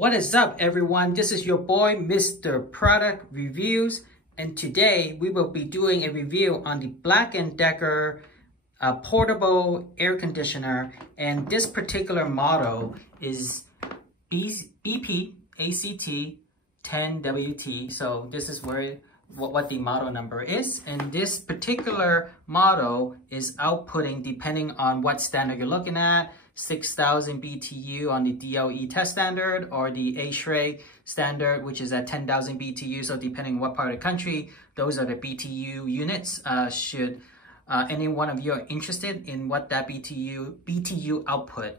What is up, everyone? This is your boy, Mr. Product Reviews, and today we will be doing a review on the Black & Decker portable air conditioner, and this particular model is BPACT10WT. So this is what the model number is, and this particular model is outputting, depending on what standard you're looking at, 6,000 BTU on the DOE test standard, or the ASHRAE standard, which is at 10,000 BTU. So depending on what part of the country, those are the BTU units. Should any one of you are interested in what that BTU output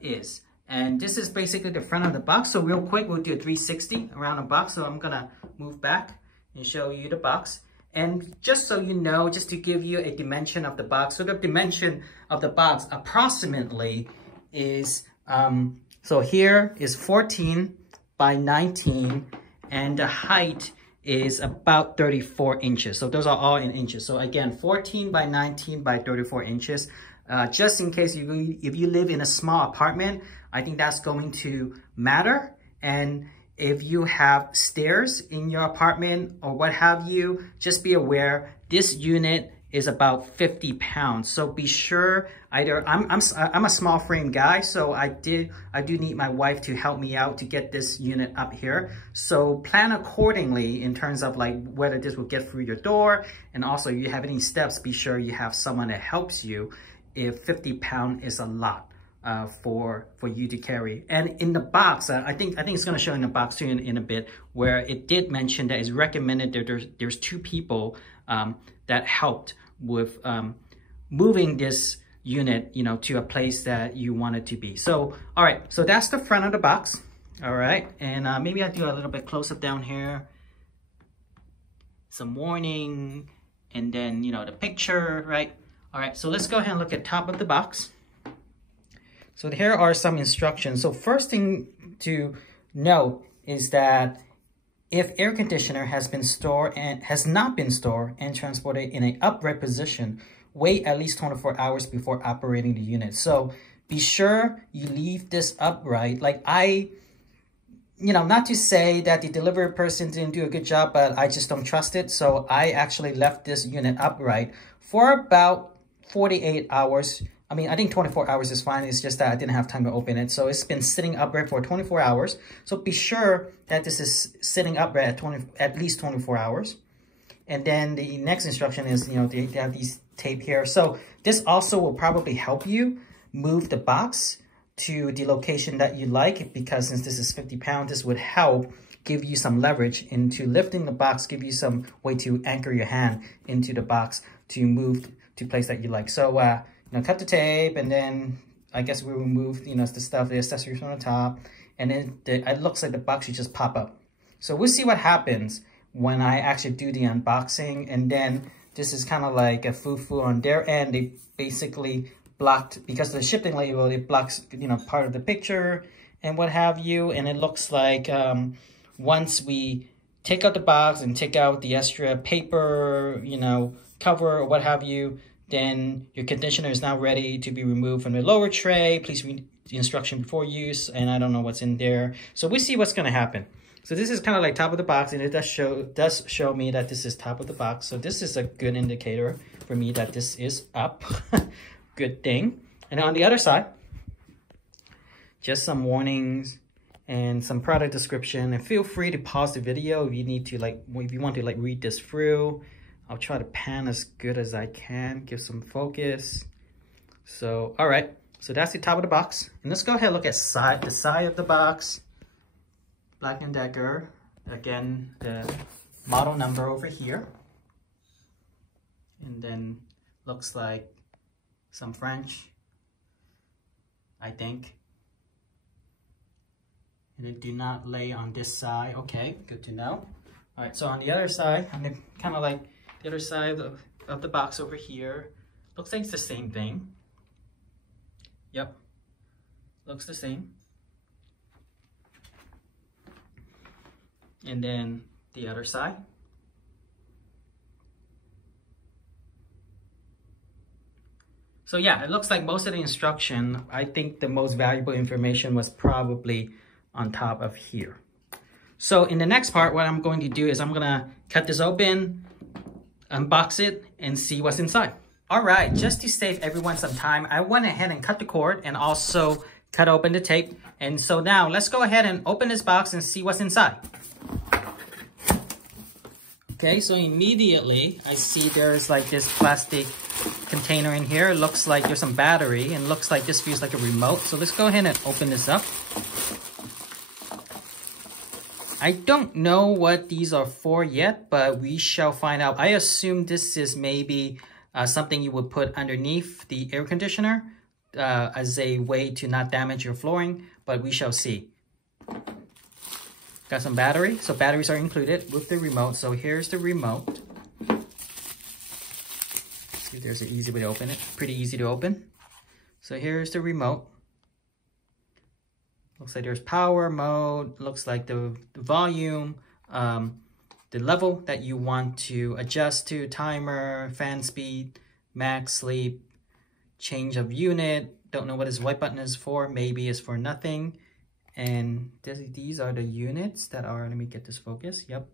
is. And this is basically the front of the box. So real quick, we'll do a 360 around the box. So I'm gonna move back and show you the box. And just so you know, just to give you a dimension of the box, so the dimension of the box approximately is, so here is 14 by 19, and the height is about 34 inches. So those are all in inches. So again, 14 by 19 by 34 inches. Just in case if you live in a small apartment, I think that's going to matter. And if you have stairs in your apartment or what have you, just be aware this unit is about 50 pounds. So be sure, either I'm a small frame guy, so I do need my wife to help me out to get this unit up here. So plan accordingly in terms of like whether this will get through your door, and also if you have any steps, be sure you have someone that helps you if 50 pounds is a lot. For you to carry. And in the box, I think it's going to show in the box too in a bit, where it did mention that it's recommended that there's two people that helped with moving this unit, to a place that you want it to be. So all right, so that's the front of the box. All right, and maybe I'll do a little bit close up down here, some warning, and then the picture, right? All right, so let's go ahead and look at top of the box. So here are some instructions. So first thing to note is that if air conditioner has not been stored and transported in an upright position, wait at least 24 hours before operating the unit. So be sure you leave this upright. Like not to say that the delivery person didn't do a good job, but I just don't trust it. So I actually left this unit upright for about 48 hours. I mean, I think 24 hours is fine. It's just that I didn't have time to open it. So it's been sitting upright for 24 hours. So be sure that this is sitting upright at least 24 hours. And then the next instruction is, they have these tape here. So this also will probably help you move the box to the location that you like, because since this is 50 pounds, this would help give you some leverage into lifting the box, give you some way to anchor your hand into the box to move to place that you like. So, cut the tape, and then I guess we remove, the stuff, the accessories from the top, and then it looks like the box should just pop up. So we'll see what happens when I actually do the unboxing. And then this is kind of like a foo-foo on their end. They basically blocked, because of the shipping label, it blocks, part of the picture and what have you. And it looks like once we take out the box and take out the extra paper, cover or what have you, then your conditioner is now ready to be removed from the lower tray. Please read the instruction before use, and I don't know what's in there. So we see what's gonna happen. So this is kind of like top of the box, and it does show me that this is top of the box. So this is a good indicator for me that this is up. Good thing. And on the other side, just some warnings and some product description. And feel free to pause the video if you need to, if you want to read this through. I'll try to pan as good as I can, give some focus. So, all right, so that's the top of the box. And let's go ahead and look at the side of the box. Black & Decker, again, the model number over here. And then looks like some French, I think. And it do not lay on this side. Okay, good to know. All right, so on the other side, I'm gonna kind of like the other side of the box over here. Looks like it's the same thing. Yep, looks the same. And then the other side. So yeah, it looks like most of the instruction, I think the most valuable information was probably on top of here. So in the next part, what I'm going to do is I'm gonna cut this open, unbox it, and see what's inside. All right, just to save everyone some time, I went ahead and cut the cord and also cut open the tape. And so now let's go ahead and open this box and see what's inside. Okay, so immediately I see there's like this plastic container in here. It looks like there's some battery and looks like this feels like a remote. So let's go ahead and open this up. I don't know what these are for yet, but we shall find out. I assume this is maybe something you would put underneath the air conditioner as a way to not damage your flooring, but we shall see. Got some battery, so batteries are included with the remote. So here's the remote. See, there's an easy way to open it. Pretty easy to open. So here's the remote. Looks like there's power mode. Looks like the volume, the level that you want to adjust to, timer, fan speed, max sleep, change of unit. Don't know what this white button is for. Maybe it's for nothing. And these are the units that are, let me get this focus. Yep.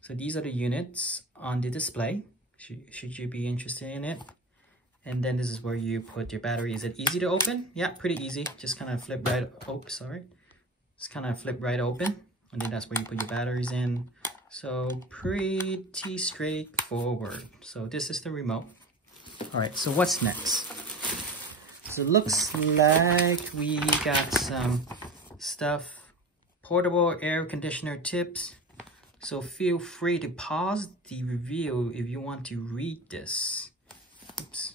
So these are the units on the display. Should you be interested in it? And then this is where you put your battery. Is it easy to open? Yeah, pretty easy. Just kind of flip right, Just kind of flip right open. And then that's where you put your batteries in. So pretty straightforward. So this is the remote. All right, so what's next? So it looks like we got some stuff, portable air conditioner tips. So feel free to pause the review if you want to read this. Oops.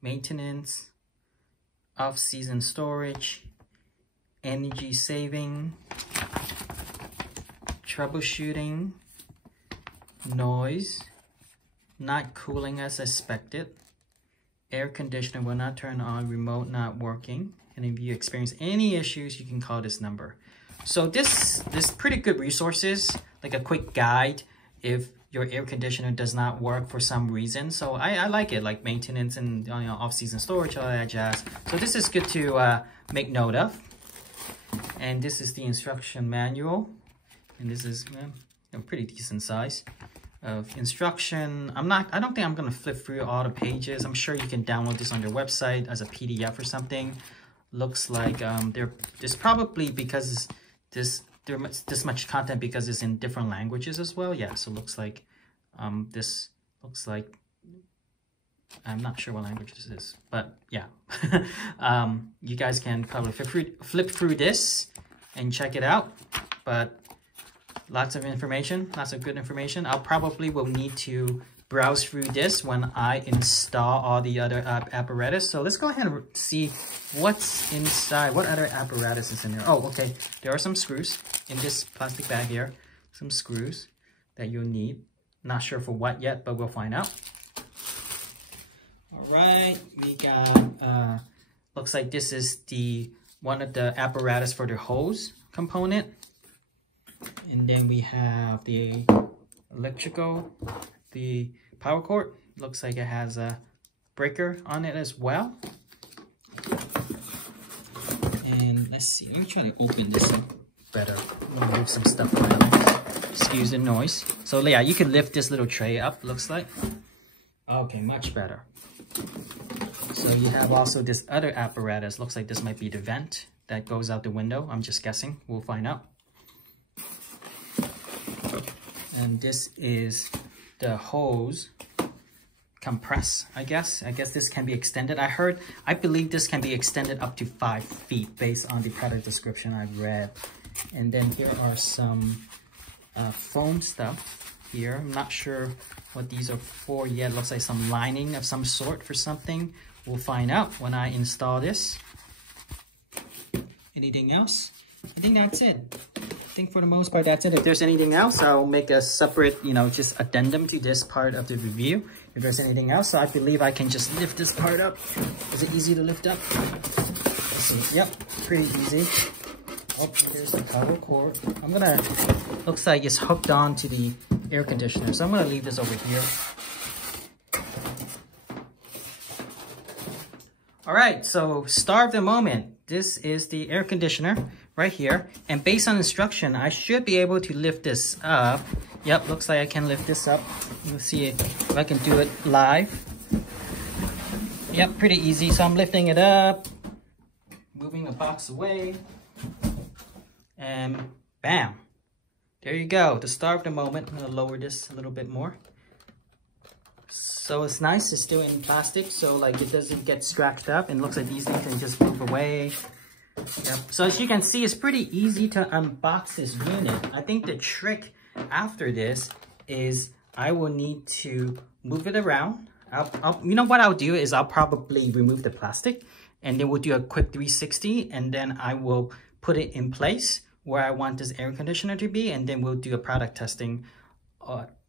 Maintenance, off-season storage, energy saving, troubleshooting, noise, not cooling as expected, air conditioner will not turn on, remote not working. And if you experience any issues, you can call this number. So this pretty good resources, like a quick guide if your air conditioner does not work for some reason. So I like it, like maintenance and off-season storage, all that jazz. So this is good to make note of. And this is the instruction manual. And this is a pretty decent size of instruction. I don't think I'm gonna flip through all the pages. I'm sure you can download this on their website as a PDF or something. Looks like there's probably, because there's this much content because it's in different languages as well. Yeah, so looks like this looks like, I'm not sure what language this is, but yeah. You guys can probably flip through this and check it out. But lots of information, lots of good information. I'll probably will need to browse through this when I install all the other apparatus. So let's go ahead and see what's inside. What other apparatus is in there? Oh, okay. There are some screws in this plastic bag here. Some screws that you'll need. Not sure for what yet, but we'll find out. All right, we got, looks like this is one of the apparatus for the hose component. And then we have the electrical, the power cord. Looks like it has a breaker on it as well. And let's see, let me try to open this up better. I'm gonna move some stuff around. Excuse the noise. So yeah, you can lift this little tray up, looks like. Okay, much better. So you have also this other apparatus. Looks like this might be the vent that goes out the window. I'm just guessing, we'll find out. And this is the hose compress, I guess. I guess this can be extended. I believe this can be extended up to 5 feet based on the product description I've read. And then here are some foam stuff here. I'm not sure what these are for yet. Looks like some lining of some sort for something. We'll find out when I install this. Anything else? I think that's it. I think for the most part, that's it. If there's anything else, I'll make a separate, just addendum to this part of the review. If there's anything else, so I believe I can just lift this part up. Is it easy to lift up? Let's see. Yep, pretty easy. Oh, there's the power cord. Looks like it's hooked on to the air conditioner. So I'm gonna leave this over here. All right, so star of the moment. This is the air conditioner right here. And based on instruction, I should be able to lift this up. Yep, looks like I can lift this up. You'll see it, if I can do it live. Yep, pretty easy. So I'm lifting it up, moving the box away, and bam. There you go, the star of the moment. I'm gonna lower this a little bit more. So it's nice, it's still in plastic, so like it doesn't get scratched up, and it looks like these things can just move away. Yep. So as you can see, it's pretty easy to unbox this unit. I think the trick after this is I will need to move it around. You know what I'll do is I'll probably remove the plastic, and then we'll do a quick 360, and then I will put it in place where I want this air conditioner to be, and then we'll do a product testing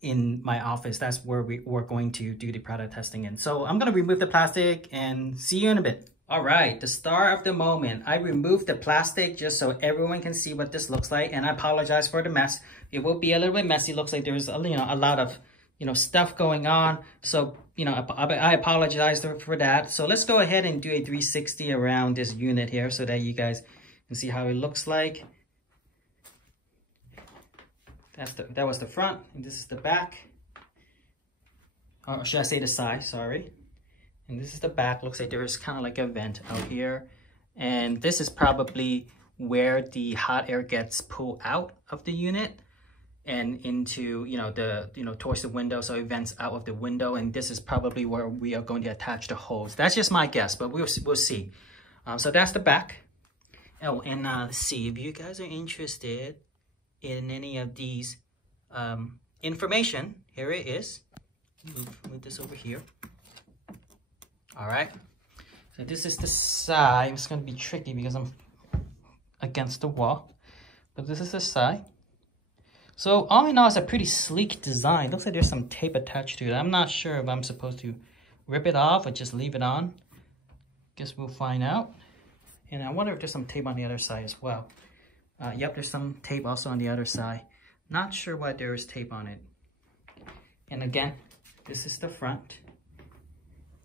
in my office. That's where we're going to do the product testing in. So I'm gonna remove the plastic and see you in a bit. All right, the star of the moment. I removed the plastic just so everyone can see what this looks like, and I apologize for the mess. It will be a little bit messy. Looks like there's a lot of stuff going on. So I apologize for that. So let's go ahead and do a 360 around this unit here so that you guys can see how it looks like. That was the front, and this is the back. Or should I say the side, sorry. And this is the back. Looks like there is kind of like a vent out here. And this is probably where the hot air gets pulled out of the unit and into, towards the window. So it vents out of the window. And this is probably where we are going to attach the hose. That's just my guess, but we'll see. So that's the back. Oh, and let's see, if you guys are interested in any of these information, here it is. Move this over here. All right, so this is the side. It's going to be tricky because I'm against the wall, but this is the side. So all in all, it's a pretty sleek design. Looks like there's some tape attached to it. I'm not sure if I'm supposed to rip it off or just leave it on. Guess we'll find out. And I wonder if there's some tape on the other side as well. Yep, there's some tape also on the other side. Not sure why there is tape on it. And again, this is the front.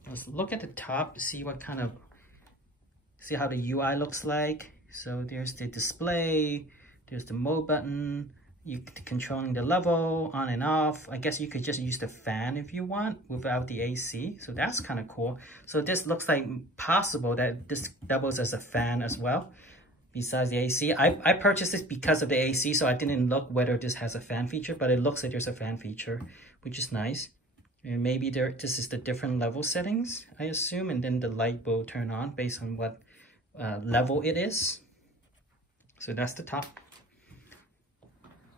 Let's look at the top to see how the UI looks like. So there's the display, there's the mode button, you controlling the level on and off. I guess you could just use the fan if you want without the AC. So that's kind of cool. So this looks like possible that this doubles as a fan as well. Besides the AC, I purchased this because of the AC, so I didn't look whether this has a fan feature, but it looks like there's a fan feature, which is nice. And maybe this is the different level settings, I assume, and then the light will turn on based on what level it is. So that's the top.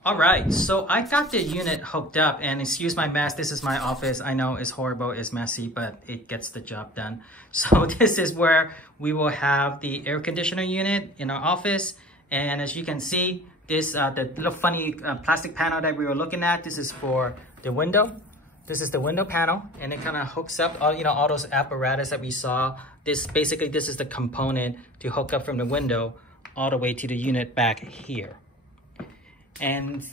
All right, so I got the unit hooked up, and excuse my mess, this is my office. I know it's horrible, it's messy, but it gets the job done. So this is where we will have the air conditioner unit in our office. And as you can see, this the little funny plastic panel that we were looking at, this is for the window. This is the window panel, and it kind of hooks up all those apparatus that we saw. This is the component to hook up from the window all the way to the unit back here. And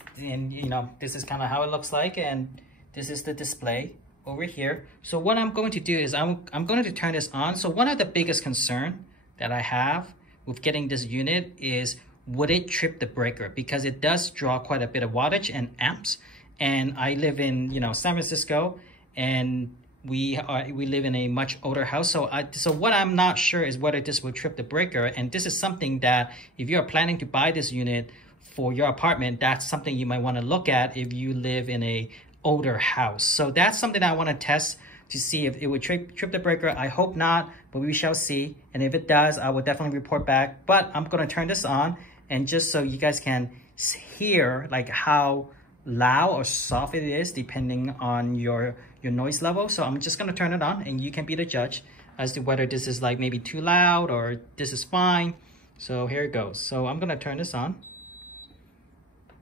this is kind of how it looks like, and this is the display over here. So what I'm going to do is I'm going to turn this on. So one of the biggest concern that I have with getting this unit is, would it trip the breaker? Because it does draw quite a bit of wattage and amps. And I live in San Francisco, and we live in a much older house. So what I'm not sure is whether this will trip the breaker. And this is something that if you're planning to buy this unit for your apartment, that's something you might want to look at if you live in a older house. So that's something I want to test to see if it would trip the breaker. I hope not, but we shall see. And if it does, I will definitely report back. But I'm going to turn this on, and just so you guys can hear like how loud or soft it is depending on your noise level. So I'm just going to turn it on, and you can be the judge as to whether this is like maybe too loud or this is fine. So here it goes. So I'm going to turn this on.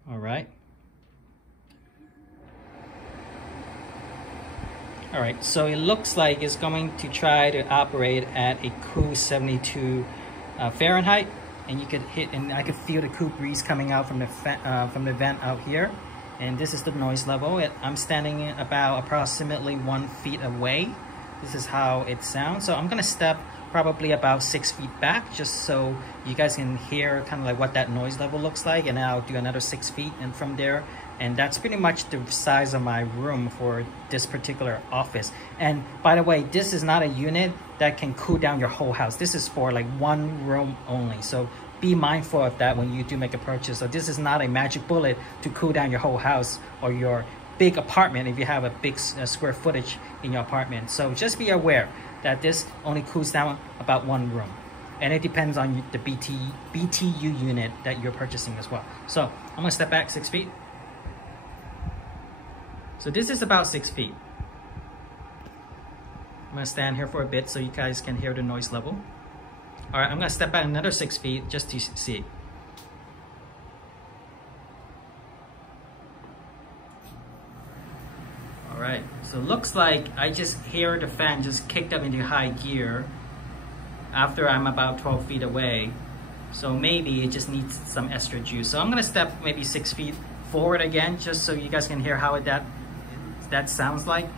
All right. All right, so it looks like it's going to try to operate at a cool 72 Fahrenheit, and you could and I could feel the cool breeze coming out from the vent out here. And this is the noise level. I'm standing about approximately 1 feet away. This is how it sounds. So I'm gonna step probably about 6 feet back just so you guys can hear kind of like what that noise level looks like, and then I'll do another 6 feet and from there. And that's pretty much the size of my room for this particular office. And by the way, this is not a unit that can cool down your whole house. This is for like one room only. So be mindful of that when you do make a purchase. So this is not a magic bullet to cool down your whole house or your big apartment if you have a big square footage in your apartment. So just be aware that this only cools down about one room. And it depends on the BTU unit that you're purchasing as well. So I'm gonna step back 6 feet. So this is about 6 feet. I'm gonna stand here for a bit so you guys can hear the noise level. All right, I'm gonna step back another 6 feet just to see. All right, so it looks like I just hear the fan just kicked up into high gear after I'm about 12 feet away. So maybe it just needs some extra juice. So I'm gonna step maybe 6 feet forward again just so you guys can hear how that sounds like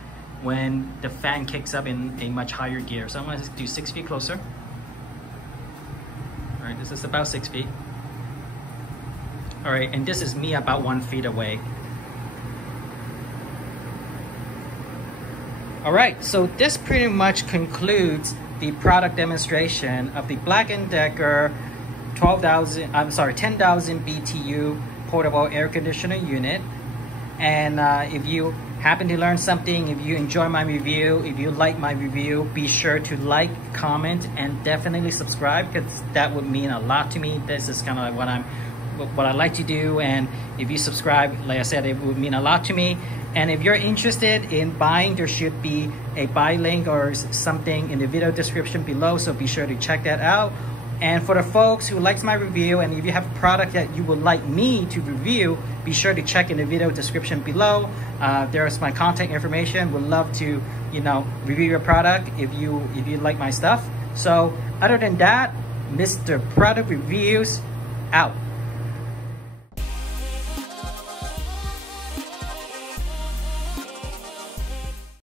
when the fan kicks up in a much higher gear. So I'm gonna do 6 feet closer. All right, this is about 6 feet. All right, and this is me about 1 feet away. All right, so this pretty much concludes the product demonstration of the Black & Decker 10,000 BTU portable air conditioner unit. And if you happen to learn something, if you enjoy my review, if you like my review, be sure to like, comment, and definitely subscribe, because that would mean a lot to me. This is kind of like what I like to do, and if you subscribe, like I said, it would mean a lot to me. And if you're interested in buying, there should be a buy link or something in the video description below, so be sure to check that out. And for the folks who likes my review, and if you have a product that you would like me to review, be sure to check in the video description below. There's my contact information. Would love to, review your product if you like my stuff. So other than that, Mr. Product Reviews out.